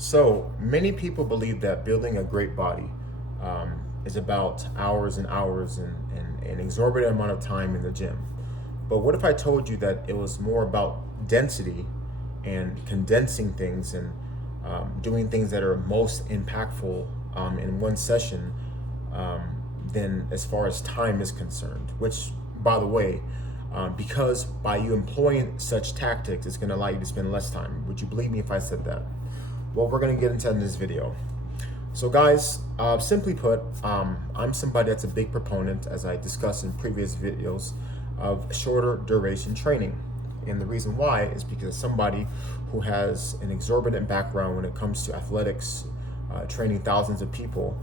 So many people believe that building a great body is about hours and hours and an exorbitant amount of time in the gym. But what if I told you that it was more about density and condensing things and doing things that are most impactful in one session than as far as time is concerned? Which, by the way, because by you employing such tactics, it's going to allow you to spend less time. Would you believe me if I said that? Well, we're going to get into in this video. So guys, simply put, I'm somebody that's a big proponent, as I discussed in previous videos, of shorter duration training. And the reason why is because somebody who has an exorbitant background when it comes to athletics, training thousands of people,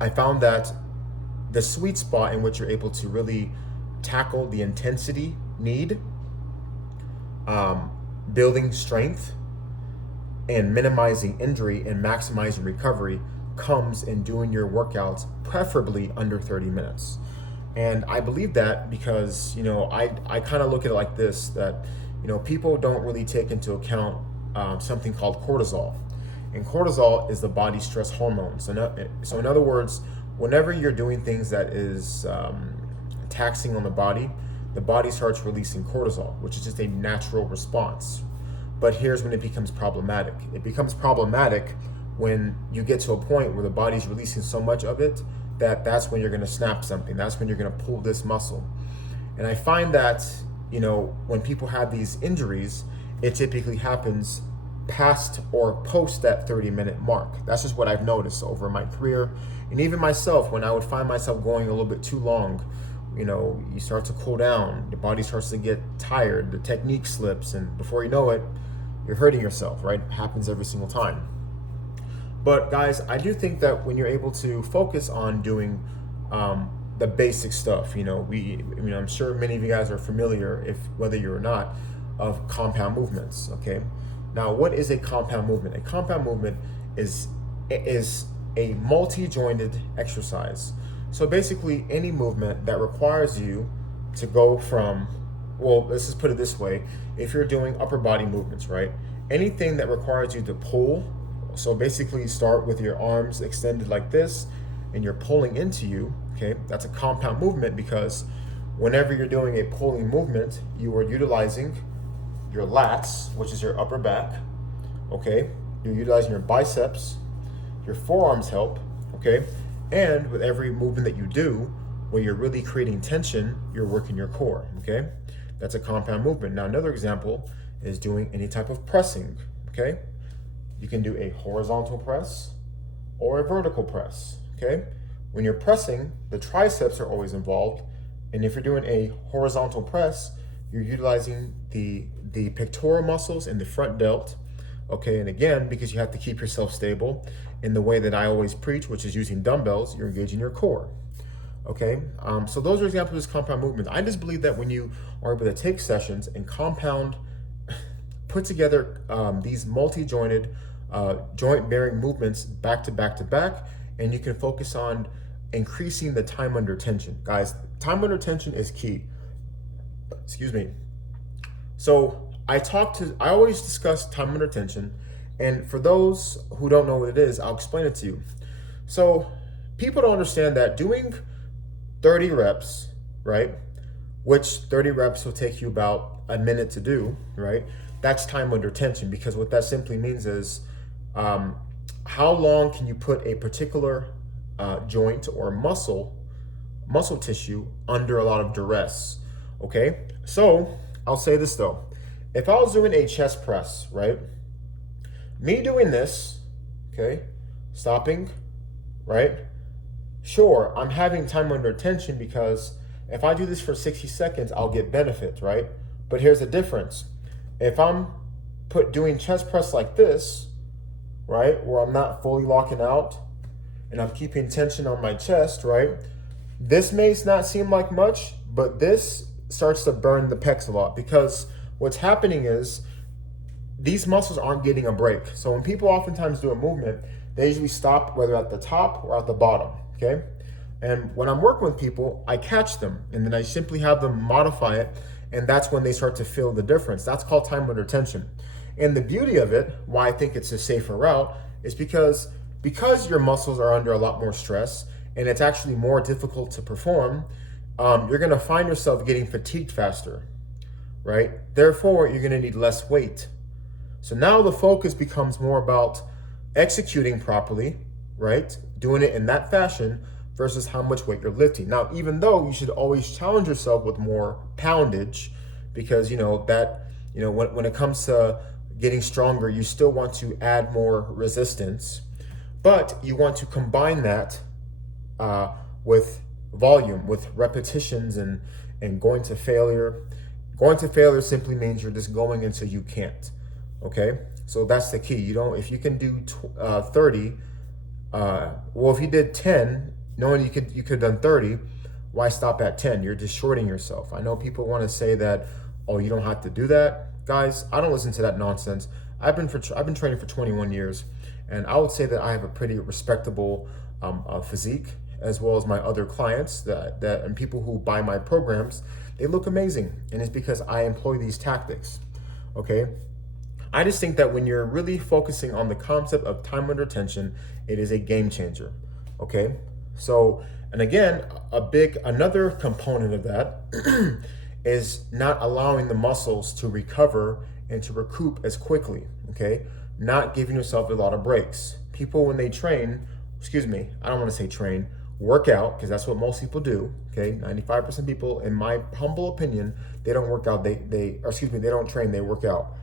I found that the sweet spot in which you're able to really tackle the intensity need, building strength, and minimizing injury and maximizing recovery comes in doing your workouts preferably under 30 minutes. And I believe that because, I kind of look at it like this, that, people don't really take into account something called cortisol. And cortisol is the body's stress hormone. So in other words, whenever you're doing things that is taxing on the body starts releasing cortisol, which is just a natural response. But here's when it becomes problematic. It becomes problematic when you get to a point where the body's releasing so much of it that's when you're going to snap something. That's when you're going to pull this muscle. And I find that, when people have these injuries, it typically happens past or post that 30-minute mark. That's just what I've noticed over my career. And even myself, when I would find myself going a little bit too long, you start to cool down, the body starts to get tired, the technique slips, and before you know it, you're hurting yourself, right? It happens every single time. But guys, I do think that when you're able to focus on doing the basic stuff, I'm sure many of you guys are familiar, whether you're or not, of compound movements, okay? Now, what is a compound movement? A compound movement is a multi-jointed exercise. So basically, any movement that requires you to go from, well, let's just put it this way. If you're doing upper body movements, right? Anything that requires you to pull, so basically start with your arms extended like this, and you're pulling into you, okay? That's a compound movement because whenever you're doing a pulling movement, you are utilizing your lats, which is your upper back, okay? You're utilizing your biceps, your forearms help, okay? And with every movement that you do, where you're really creating tension, you're working your core, okay? That's a compound movement. Now, another example is doing any type of pressing, okay? You can do a horizontal press or a vertical press, okay? When you're pressing, the triceps are always involved. And if you're doing a horizontal press, you're utilizing the pectoral muscles and the front delt, okay? And again, because you have to keep yourself stable in the way that I always preach, which is using dumbbells, you're engaging your core, okay? So those are examples of compound movements. I just believe that when you are able to take sessions and compound, put together these multi-jointed, joint-bearing movements back to back to back, and you can focus on increasing the time under tension. Guys, time under tension is key. Excuse me. So I always discuss time under tension, and for those who don't know what it is, I'll explain it to you. So people don't understand that doing 30 reps, right, which 30 reps will take you about a minute to do, right, that's time under tension, because what that simply means is how long can you put a particular joint or muscle tissue under a lot of duress, okay? So I'll say this though. If I was doing a chest press, right, me doing this, okay, stopping, right, sure, I'm having time under tension because if I do this for 60 seconds, I'll get benefit, right? But here's the difference. If I'm doing chest press like this, right, where I'm not fully locking out and I'm keeping tension on my chest, right, this may not seem like much, but this starts to burn the pecs a lot, because what's happening is these muscles aren't getting a break. So when people oftentimes do a movement, they usually stop whether at the top or at the bottom, okay? And when I'm working with people, I catch them and then I simply have them modify it, and that's when they start to feel the difference. That's called time under tension. And the beauty of it, why I think it's a safer route, is because your muscles are under a lot more stress and it's actually more difficult to perform, you're gonna find yourself getting fatigued faster, right? Therefore, you're gonna need less weight. So now the focus becomes more about executing properly, right? Doing it in that fashion versus how much weight you're lifting. Now, even though you should always challenge yourself with more poundage, because when it comes to getting stronger, you still want to add more resistance, but you want to combine that with volume, with repetitions, and going to failure. Going to failure simply means you're just going until you can't. Okay, so that's the key. If you can do 30, if you did 10, knowing you could have done 30, why stop at 10? You're just shorting yourself. I know people want to say that, oh, you don't have to do that. Guys, I don't listen to that nonsense. I've been training for 21 years, and I would say that I have a pretty respectable physique, as well as my other clients and people who buy my programs. They look amazing, and it's because I employ these tactics. Okay, I just think that when you're really focusing on the concept of time under tension, it is a game changer. Okay, so, and again, another component of that is not allowing the muscles to recover and to recoup as quickly. Okay, not giving yourself a lot of breaks. People, when they train, I don't want to say train, work out, because that's what most people do. Okay, 95% of people, in my humble opinion, they don't work out. They don't train. They work out.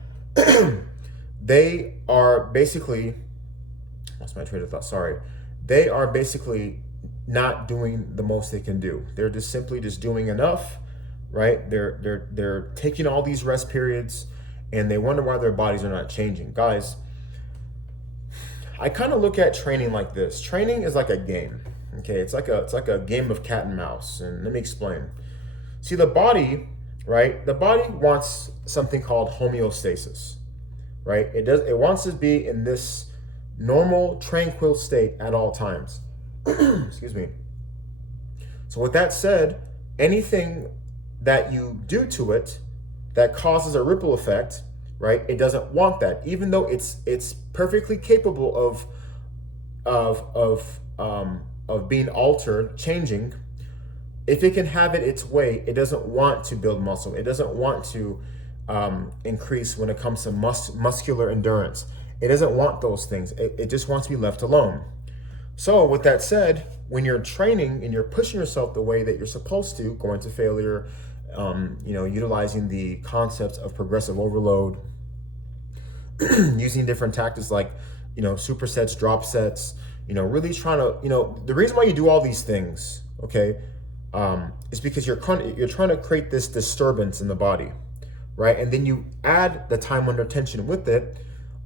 They are basically, lost my train of thought. Sorry. They are basically not doing the most they can do. They're just simply doing enough, right? They're taking all these rest periods, and they wonder why their bodies are not changing. Guys, I kind of look at training like this. Training is like a game. Okay, it's like a game of cat and mouse, and let me explain. See, the body, right? The body wants something called homeostasis, right? It wants to be in this normal, tranquil state at all times. Excuse me. So with that said, anything that you do to it that causes a ripple effect, right? It doesn't want that, even though it's perfectly capable of being altered, changing. If it can have it its way, it doesn't want to build muscle. It doesn't want to increase when it comes to muscular endurance. It doesn't want those things. It just wants to be left alone. So with that said, when you're training and you're pushing yourself the way that you're supposed to, going to failure, utilizing the concepts of progressive overload, using different tactics like, supersets, drop sets, really trying to, the reason why you do all these things, okay, is because you're trying to create this disturbance in the body, right? And then you add the time under tension with it.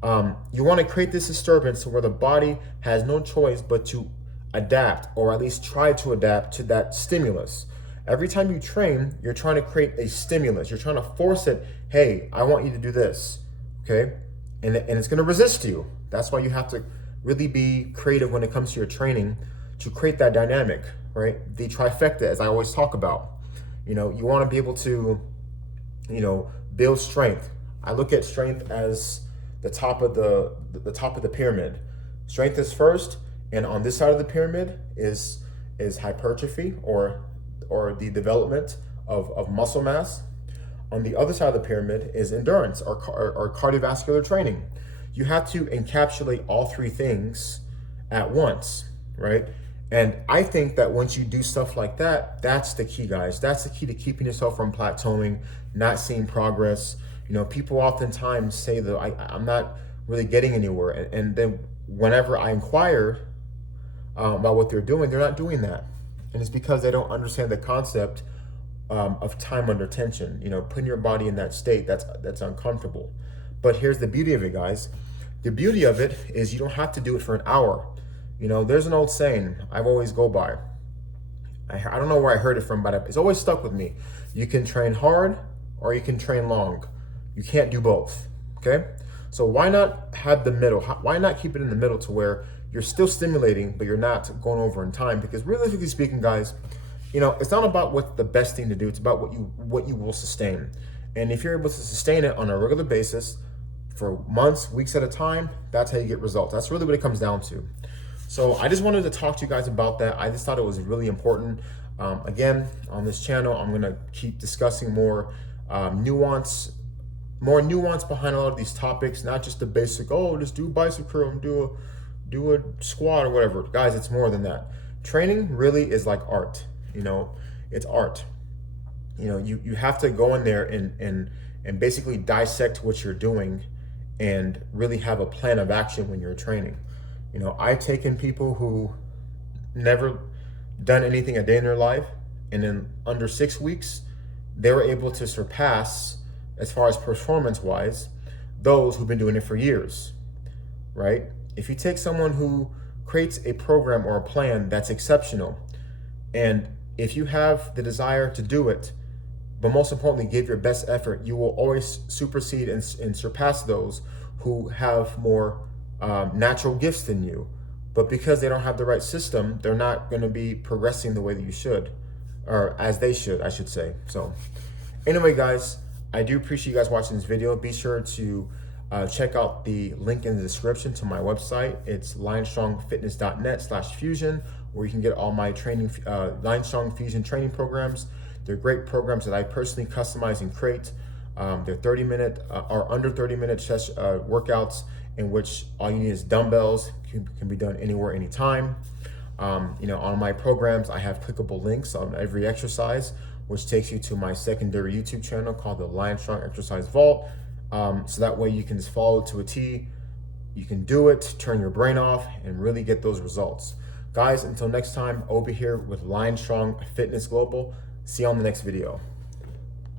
You want to create this disturbance where the body has no choice but to adapt, or at least try to adapt to that stimulus. Every time you train, you're trying to create a stimulus. You're trying to force it. Hey, I want you to do this, okay? And it's going to resist you. That's why you have to really be creative when it comes to your training to create that dynamic, right? The trifecta, as I always talk about. You want to be able to, build strength. I look at strength as the top of the pyramid. Strength is first, and on this side of the pyramid is hypertrophy or the development of muscle mass. On the other side of the pyramid is endurance or cardiovascular training. You have to encapsulate all three things at once, right? And I think that once you do stuff like that, that's the key, guys. That's the key to keeping yourself from plateauing, not seeing progress. People oftentimes say that I'm not really getting anywhere. And then whenever I inquire about what they're not doing that. And it's because they don't understand the concept of time under tension, putting your body in that state that's uncomfortable. But here's the beauty of it, guys. The beauty of it is you don't have to do it for an hour. There's an old saying I've always go by. I don't know where I heard it from, but it's always stuck with me. You can train hard or you can train long. You can't do both, okay? So why not have the middle? Why not keep it in the middle to where you're still stimulating, but you're not going over in time? Because realistically speaking, guys, it's not about what's the best thing to do. It's about what you will sustain. And if you're able to sustain it on a regular basis for months, weeks at a time, that's how you get results. That's really what it comes down to. So I just wanted to talk to you guys about that. I just thought it was really important. Again, on this channel, I'm gonna keep discussing more nuance behind a lot of these topics, not just the basic, oh, just do bicep curl and do a squat or whatever. Guys, it's more than that. Training really is like art, it's art. You have to go in there and basically dissect what you're doing and really have a plan of action when you're training. I've taken people who never done anything a day in their life, and in under 6 weeks, they were able to surpass, as far as performance wise, those who've been doing it for years, right? If you take someone who creates a program or a plan that's exceptional, and if you have the desire to do it, but most importantly, give your best effort, you will always supersede and surpass those who have more natural gifts than you. But because they don't have the right system, they're not going to be progressing the way that you should, or as they should, I should say. So anyway, guys, I do appreciate you guys watching this video. Be sure to check out the link in the description to my website. It's lionstrongfitness.net/fusion, where you can get all my training, Lionstrong Fusion training programs. They're great programs that I personally customize and create. They're 30-minute or under 30-minute workouts in which all you need is dumbbells. Can be done anywhere, anytime. On my programs, I have clickable links on every exercise, which takes you to my secondary YouTube channel called the Lionstrong Exercise Vault. So that way you can just follow it to a T. You can do it, turn your brain off, and really get those results. Guys, until next time, Obi here with Lionstrong Fitness Global. See you on the next video.